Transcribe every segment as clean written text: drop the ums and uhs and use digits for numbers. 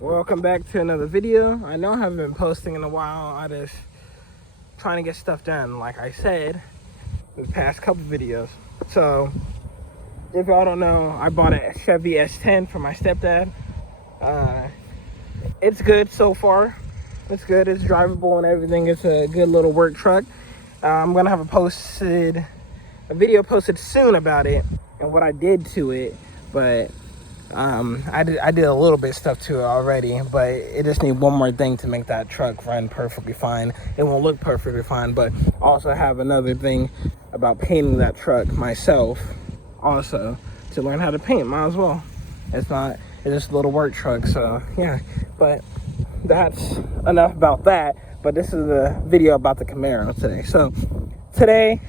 Welcome back to another video. I know I haven't been posting in a while. I just trying to get stuff done, like I said in the past couple videos. So if y'all don't know, I bought a Chevy S10 for my stepdad. It's good so far. It's good. It's drivable and everything. It's a good little work truck. I'm gonna have a video posted soon about it and what I did to it, but I did a little bit of stuff to it already, but it just needs one more thing to make that truck run perfectly fine. It won't look perfectly fine, but also have another thing about painting that truck myself also to learn how to paint. Might as well. It's just a little work truck, so yeah. But that's enough about that. But this is a video about the Camaro today. So today,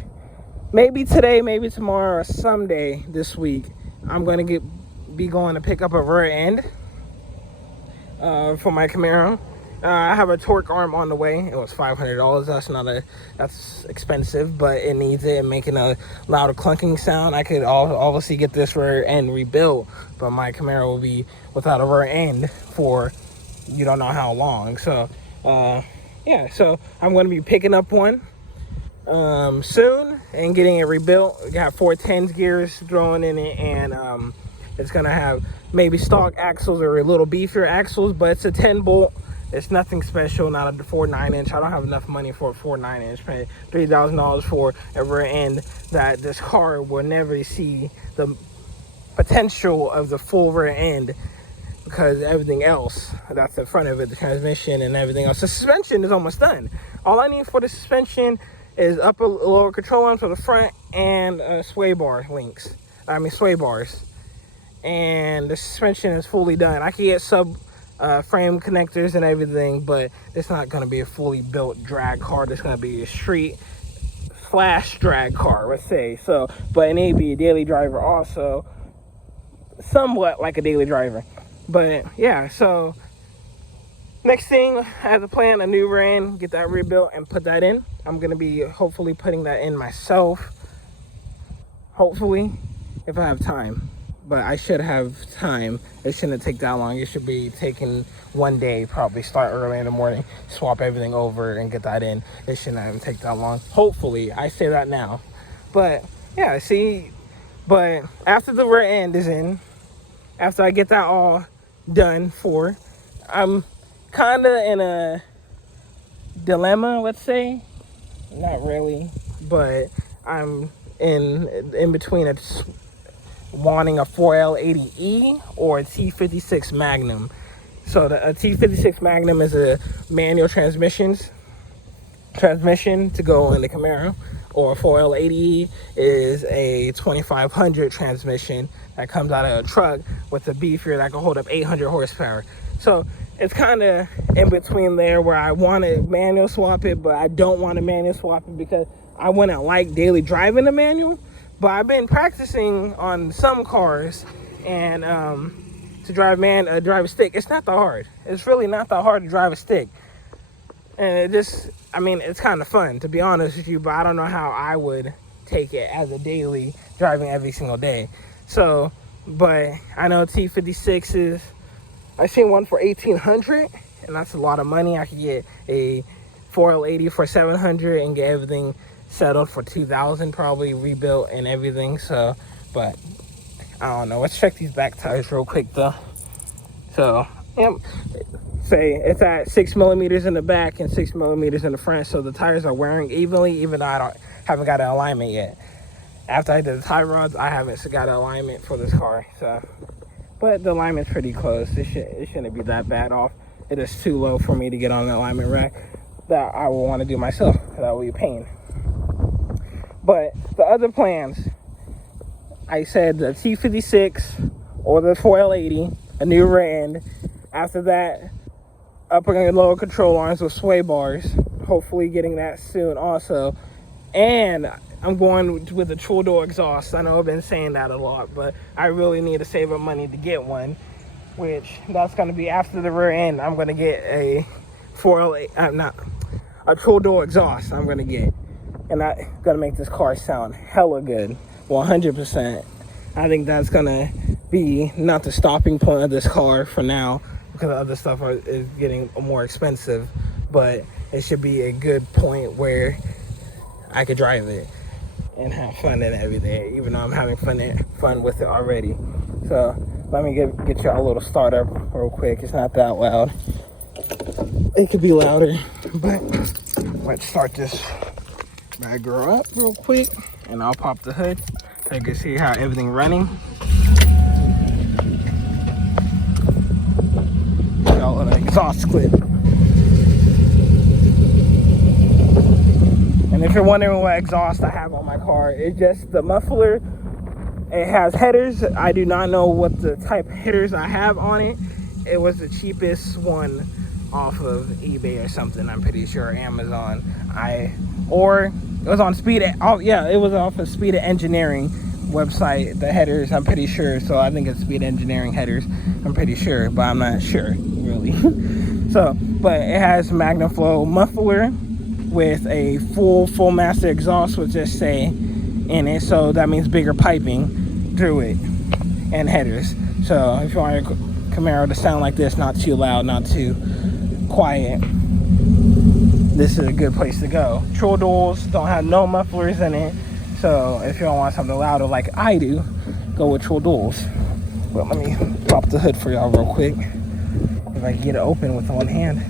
maybe tomorrow, or someday this week, I'm going to be going to pick up a rear end for my Camaro. I have a torque arm on the way. It was $500. That's expensive, but it needs it and making a louder clunking sound. I could obviously get this rear end rebuilt, but my Camaro will be without a rear end for you don't know how long. So yeah, so I'm going to be picking up one soon and getting it rebuilt. We got 410s gears thrown in it, and it's gonna have maybe stock axles or a little beefier axles, but it's a 10 bolt. It's nothing special, not a 4.9 inch. I don't have enough money for a 4.9 inch. Pay $3,000 for a rear end that this car will never see the potential of the full rear end, because everything else that's in front of it, the transmission and everything else. The suspension is almost done. All I need for the suspension is upper lower control arms for the front and sway bars, and the suspension is fully done. I can get sub frame connectors and everything, but it's not going to be a fully built drag car. It's going to be a street slash drag car, let's say. So, but it need to be a daily driver also, somewhat like a daily driver. But yeah, so next thing, I have to plan a new rear end, get that rebuilt and put that in. I'm going to be hopefully putting that in myself, hopefully, if I have time. But I should have time. It shouldn't take that long. It should be taking one day, probably start early in the morning, swap everything over and get that in. It shouldn't even take that long. Hopefully, I say that now. But yeah, see, but after the rear end is in, after I get that all done for, I'm kind of in a dilemma, let's say. Not really, but I'm in between wanting a 4L80E or a T56 Magnum. So a T56 Magnum is a manual transmission to go in the Camaro, or a 4L80E is a 2500 transmission that comes out of a truck with a beefier that can hold up 800 horsepower. So it's kind of in between there, where I want to manual swap it, but I don't want to manual swap it because I wouldn't like daily driving a manual. But I've been practicing on some cars, and to drive a stick, it's not that hard. It's really not that hard to drive a stick. And it's kind of fun, to be honest with you, but I don't know how I would take it as a daily driving every single day. So, but I know T56s, I've seen one for $1,800, and that's a lot of money. I could get a 4L80 for $700 and get everything settled for $2,000, probably rebuilt and everything. So, but I don't know. Let's check these back tires real quick though. So, yep. Say it's at 6 millimeters in the back and 6 millimeters in the front, so the tires are wearing evenly, even though I haven't got an alignment yet. After I did the tie rods, I haven't got an alignment for this car. So, but the alignment's pretty close. It shouldn't be that bad off. It is too low for me to get on the alignment rack that I will want to do myself, because that will be a pain. But the other plans, I said the T56 or the 4L80, a new rear end. After that, upper and lower control arms with sway bars. Hopefully getting that soon also. And I'm going with a dual door exhaust. I know I've been saying that a lot, but I really need to save up money to get one, which that's going to be after the rear end. I'm going to get a 4L8, a dual door exhaust I'm going to get. And that's going to make this car sound hella good, 100%. I think that's going to be not the stopping point of this car for now, because other stuff is getting more expensive. But it should be a good point where I could drive it and have fun and everything, even though I'm having fun with it already. So let me get y'all a little startup real quick. It's not that loud. It could be louder, but let's start this bad girl up real quick, and I'll pop the hood so you can see how everything running. Y'all an exhaust clip. And if you're wondering what exhaust I have on my car, it's just the muffler. It has headers. I do not know what the type of headers I have on it. It was the cheapest one off of eBay or something, I'm pretty sure, Amazon. Or it was on it was off of Speed of Engineering website, the headers, I'm pretty sure. So I think it's Speed Engineering headers, I'm pretty sure, but I'm not sure really. So, but it has MagnaFlow muffler with a full master exhaust, would just say in it, so that means bigger piping through it, and headers. So if you want your Camaro to sound like this, not too loud, not too quiet, this is a good place to go. True Duals don't have no mufflers in it, so if you don't want something louder like I do, go with True Duals. But let me pop the hood for y'all real quick, if I can get it open with one hand.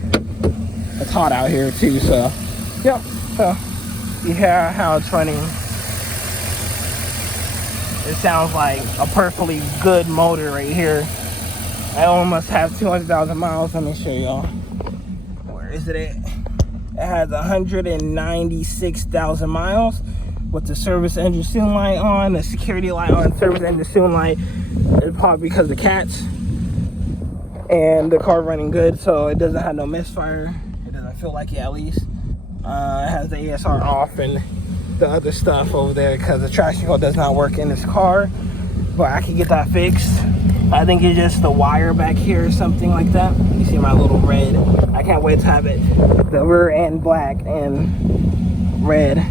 It's hot out here too, so yep. So you hear how it's running. It sounds like a perfectly good motor right here. I almost have 200,000 miles. Let me show y'all. Where is it at? It has 196,000 miles with the service engine soon light on, the security light on, service engine soon light. It's probably because of the cats. And the car running good, so it doesn't have no misfire. It doesn't feel like it, at least. It has the ASR off and the other stuff over there because the traction control does not work in this car, but I can get that fixed. I think it's just the wire back here or something like that. You see my little red. I can't wait to have it the rear end black and red.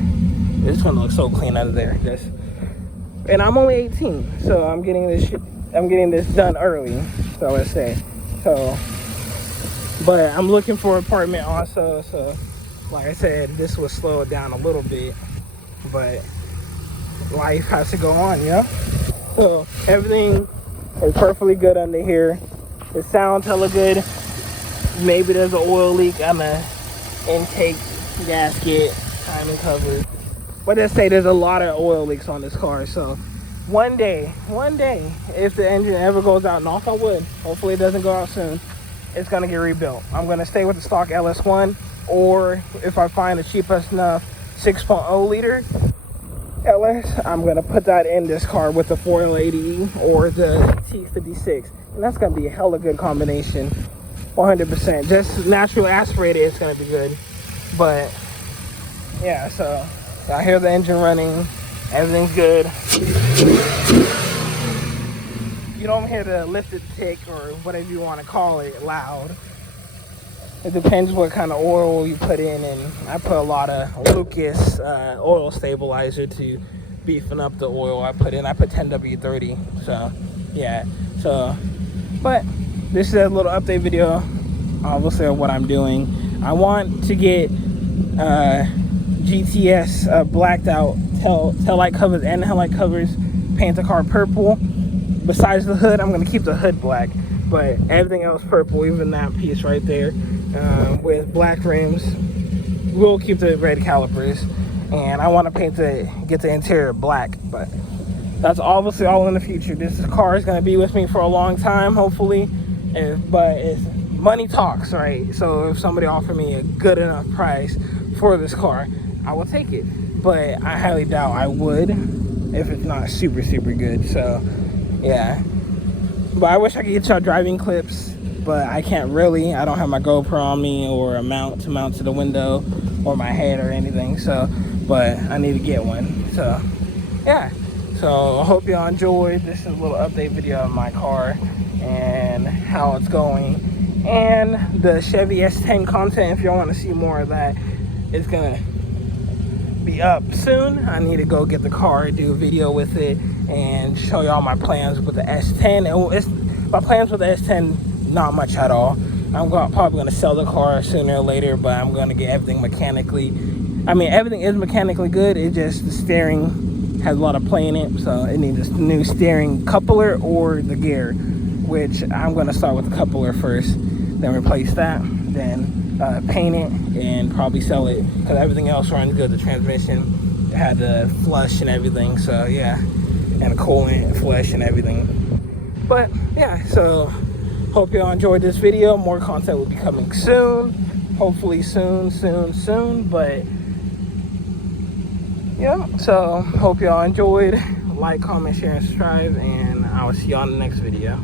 It's gonna look so clean out of there. And I'm only 18, so I'm getting this done early, so let's say. So, but I'm looking for an apartment also, so like I said, this will slow it down a little bit, but life has to go on, you know? So everything is perfectly good under here. It sounds hella good. Maybe there's an oil leak on the intake gasket, timing cover. But let's say there's a lot of oil leaks on this car, so one day, if the engine ever goes out, knock on wood, hopefully it doesn't go out soon, it's gonna get rebuilt. I'm gonna stay with the stock LS1, or if I find a cheapest enough 6.0 liter LS, I'm gonna put that in this car with the 4L80E or the T56, and that's gonna be a hella good combination, 100%. Just natural aspirated, it's gonna be good. But yeah, so I hear the engine running, everything's good. You don't hear the lifted tick or whatever you want to call it loud. It depends what kind of oil you put in, and I put a lot of Lucas oil stabilizer to beefing up the oil I put in. I put 10W30, so yeah. So, but this is a little update video, obviously, of what I'm doing. I want to get GTS blacked out tail light covers and headlight covers, paint the car purple. Besides the hood, I'm gonna keep the hood black, but everything else purple, even that piece right there, with black rims. We'll keep the red calipers, and I want to get the interior black, but that's obviously all in the future. This car is gonna be with me for a long time, hopefully, but it's money talks, right? So if somebody offered me a good enough price for this car, I will take it, but I highly doubt I would if it's not super good. So yeah, but I wish I could get y'all driving clips, but I can't really. I don't have my GoPro on me or a mount to the window or my head or anything, so, but I need to get one. So yeah, so I hope y'all enjoyed. This is a little update video of my car and how it's going, and the Chevy S10 content. If y'all want to see more of that, it's gonna be up soon. I need to go get the car, do a video with it, and show y'all my plans with the S10. My plans with the S10 not much at all. I'm probably gonna sell the car sooner or later, but I'm gonna get everything mechanically. I mean, everything is mechanically good. It just, the steering has a lot of play in it, so it needs a new steering coupler or the gear, which I'm gonna start with the coupler first, then replace that, then paint it and probably sell it, because everything else runs good. The transmission had the flush and everything, so yeah, and coolant, flush and everything. But yeah, so hope y'all enjoyed this video. More content will be coming soon, hopefully soon. But yeah, so hope y'all enjoyed. Like, comment, share, and subscribe, and I will see y'all in the next video.